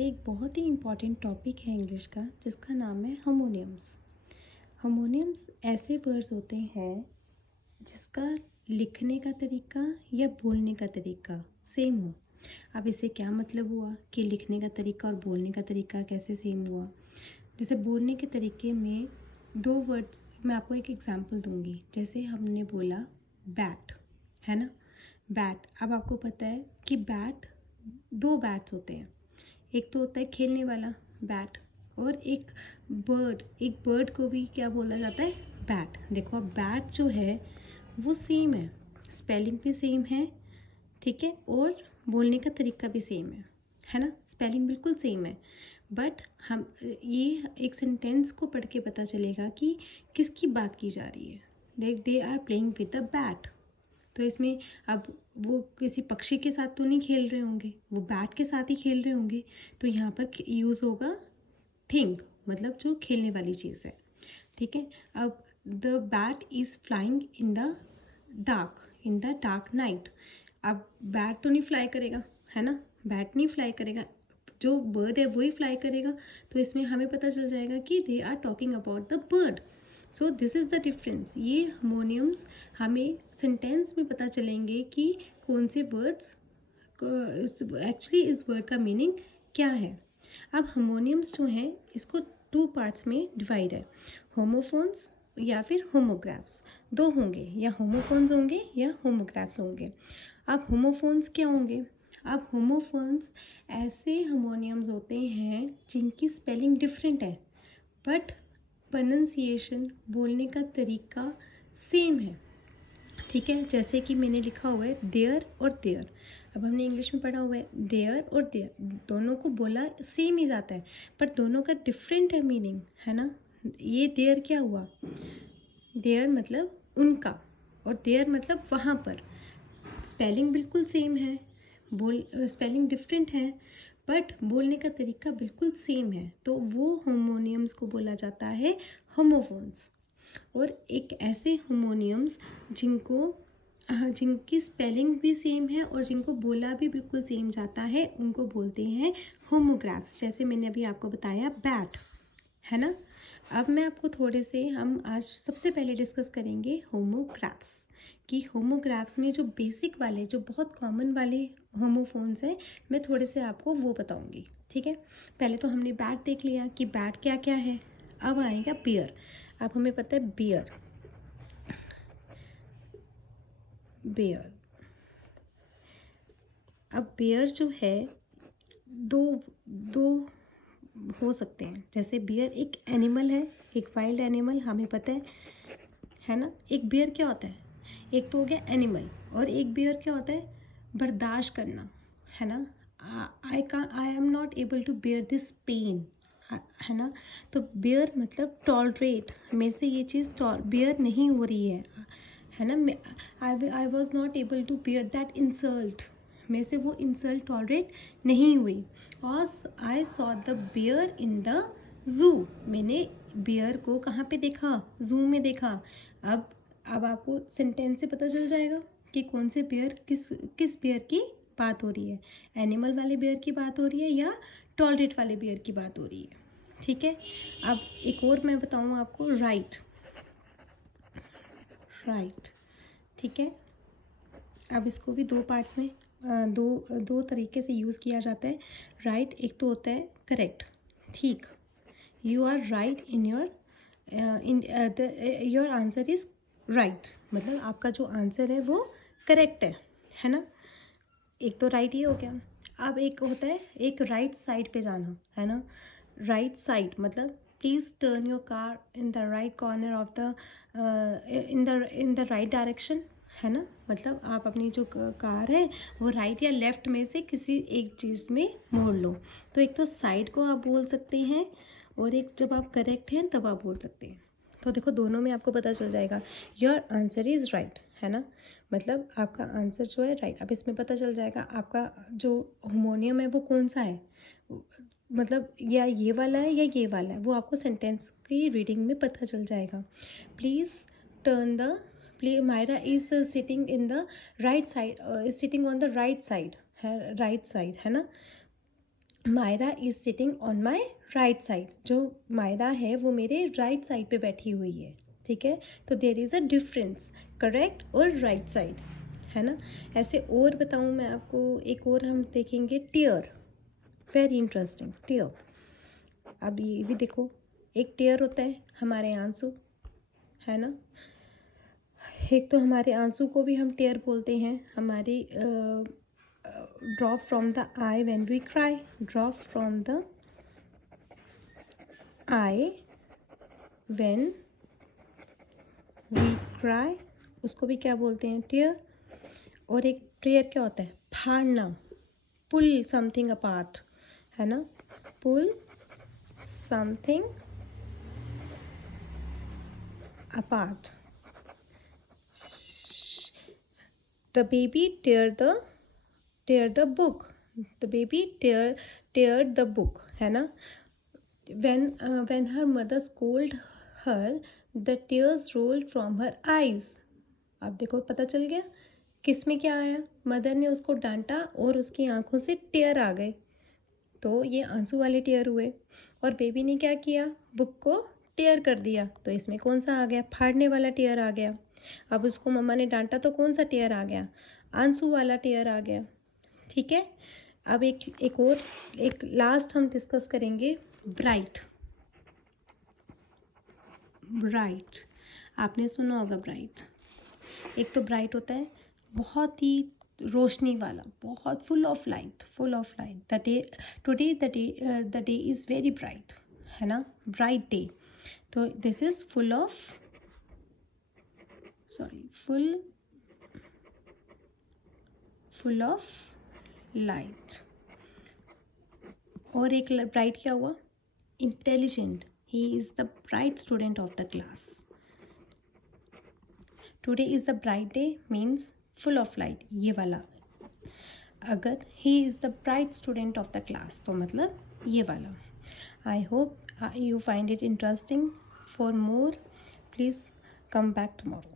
एक बहुत ही important topic है इंग्लिश का जिसका नाम है होमोनियम्स। होमोनियम्स ऐसे वर्ड्स होते हैं जिसका लिखने का तरीका या बोलने का तरीका सेम हो। अब इससे क्या मतलब हुआ कि लिखने का तरीका और बोलने का तरीका कैसे सेम हुआ। जैसे बोलने के तरीके में दो वर्ड्स, मैं आपको एक एग्जांपल दूंगी। जैसे हमने बोला बैट, है ना, बैट। अब आपको पता है कि बैट, दो बैट्स होते हैं। एक तो होता है खेलने वाला बैट, और एक बर्ड को भी क्या बोला जाता है, बैट। देखो अब बैट जो है वो सेम है, स्पेलिंग भी सेम है, ठीक है, और बोलने का तरीका भी सेम है ना, स्पेलिंग बिल्कुल सेम है। बट हम ये एक सेंटेंस को पढ़ के पता चलेगा कि किसकी बात की जा रही है। Like they are playing with the bat. तो इसमें अब वो किसी पक्षी के साथ तो नहीं खेल रहे होंगे, वो बैट के साथ ही खेल रहे होंगे। तो यहाँ पर यूज़ होगा थिंग, मतलब जो खेलने वाली चीज़ है, ठीक है। अब the bat is flying in the dark night. अब बैट तो नहीं फ्लाई करेगा, है ना, बैट नहीं फ्लाई करेगा, जो बर्ड है वही फ्लाई करेगा। तो इसमें हमें पता चल जाएगा कि they are talking about the bird. So this is the difference. ये हार्मोनियम्स हमें सेंटेंस में पता चलेंगे कि कौन से वर्ड्स एक्चुअली इस वर्ड का मीनिंग क्या है। अब हार्मोनियम्स जो हैं इसको टू पार्ट्स में डिवाइड है, होमोफोन्स या फिर होमोग्राफ्स। दो होंगे, या होमोफोन्स होंगे या होमोग्राफ्स होंगे। अब होमोफोन्स क्या होंगे? अब होमोफोन्स ऐसे हार्मोनियम्स होते हैं जिनकी स्पेलिंग डिफरेंट है बट प्रोनंसिएशन, बोलने का तरीका सेम है, ठीक है। जैसे कि मैंने लिखा हुआ है देयर और देयर। अब हमने इंग्लिश में पढ़ा हुआ है देयर और देयर, दोनों को बोला सेम ही जाता है पर दोनों का डिफरेंट है मीनिंग, है ना। ये देयर क्या हुआ, देयर मतलब उनका, और देयर मतलब वहाँ पर। स्पेलिंग बिल्कुल सेम है, स्पेलिंग डिफरेंट है बट बोलने का तरीका बिल्कुल सेम है, तो वो होमोनियम्स को बोला जाता है होमोफोन्स। और एक ऐसे होमोनियम्स जिनकी स्पेलिंग भी सेम है और जिनको बोला भी बिल्कुल सेम जाता है उनको बोलते हैं होमोग्राफ्स। जैसे मैंने अभी आपको बताया बैट, है ना। अब मैं आपको थोड़े से, हम आज सबसे पहले डिस्कस करेंगे होमोग्राफ्स, कि होमोग्राफ्स में जो बेसिक वाले, जो बहुत कॉमन वाले होमोफोन्स हैं, मैं थोड़े से आपको वो बताऊंगी, ठीक है। पहले तो हमने बैट देख लिया कि बैट क्या क्या है। अब आएगा बियर। अब हमें पता है बियर, बेयर। अब बेयर जो है दो दो हो सकते हैं। जैसे बियर एक एनिमल है, एक वाइल्ड एनिमल, हमें पता है ना। एक बियर क्या होता है, एक तो हो गया एनिमल, और एक बियर क्या होता है, बर्दाश्त करना, है ना। I am not able to bear this pain, है ना। तो बियर मतलब टॉलरेट, मेरे से ये चीज़ बियर नहीं हो रही है ना। I was not able to bear that insult, मेरे से वो इंसल्ट टॉलरेट नहीं हुई। और I saw the bear in the zoo, मैंने बियर को कहाँ पे देखा, जू में देखा। अब अब आपको सेंटेंस से पता चल जाएगा कि कौन से बियर, किस बियर की बात हो रही है, एनिमल वाले बियर की बात हो रही है या टॉलरेट वाले बियर की बात हो रही है, ठीक है। अब एक और मैं बताऊँ आपको, राइट, राइट, ठीक है। अब इसको भी दो पार्ट्स में, दो दो तरीके से यूज़ किया जाता है। राइट एक तो होता है करेक्ट, ठीक, you are right in your your answer is right, मतलब आपका जो आंसर है वो करेक्ट है ना। एक तो राइट ये हो गया। अब एक होता है एक राइट साइड पे जाना, है ना। राइट साइड मतलब please turn your car in the right corner of the in the right direction, है ना। मतलब आप अपनी जो कार है वो राइट या लेफ्ट में से किसी एक चीज़ में मोड़ लो। तो एक तो साइड को आप बोल सकते हैं, और एक जब आप करेक्ट हैं तब आप बोल सकते हैं। तो देखो दोनों में आपको पता चल जाएगा योर आंसर इज़ राइट, है ना, मतलब आपका आंसर जो है राइट। अब इसमें पता चल जाएगा आपका जो हार्मोनियम है वो कौन सा है, मतलब या ये वाला है या ये वाला है, वो आपको सेंटेंस की रीडिंग में पता चल जाएगा। Please turn the, please Myra is sitting in the right side, is sitting on the right side, है राइट साइड, है ना। Myra is sitting on my right side. जो मायरा है वो मेरे राइट साइड पे बैठी हुई है, ठीक है। तो there is a difference, correct और राइट साइड, है ना। ऐसे और बताऊँ मैं आपको, एक और हम देखेंगे टीयर, वेरी इंटरेस्टिंग टीयर। अब ये भी देखो, एक टीयर होता है हमारे आंसू, है ना। एक तो हमारे आंसू को भी हम टीयर बोलते हैं, हमारी drop from the eye when we cry, drop from the eye when we cry, उसको भी क्या बोलते हैं, टीयर। और एक टीयर क्या होता है, फाड़ना, पुल समथिंग अपार्ट, है ना, pull something apart. The baby tear the book, the baby teared the book, है ना। when her mother scolded her, the tears rolled from her eyes। अब देखो पता चल गया किस में क्या आया, मदर ने उसको डांटा और उसकी आंखों से टेयर आ गए, तो ये आंसू वाले टेयर हुए। और बेबी ने क्या किया, बुक को टेयर कर दिया, तो इसमें कौन सा आ गया, फाड़ने वाला टेयर आ गया। अब उसको मम्मा ने डांटा तो कौन सा टेयर आ गया, आंसू वाला टेयर आ गया, ठीक है। अब एक और, एक लास्ट हम डिस्कस करेंगे, ब्राइट। ब्राइट, आपने सुना होगा ब्राइट। एक तो ब्राइट होता है बहुत ही रोशनी वाला, बहुत full of light, full of light. The day today the day is very bright, है ना, ब्राइट डे। तो this is full of, sorry, full of light. और एक ब्राइट क्या हुआ, intelligent, he is the bright student of the class. Today is the bright day means full of light, ये वाला। अगर he is the bright student of the class तो मतलब ये वाला। I hope you find it interesting. For more, please come back tomorrow.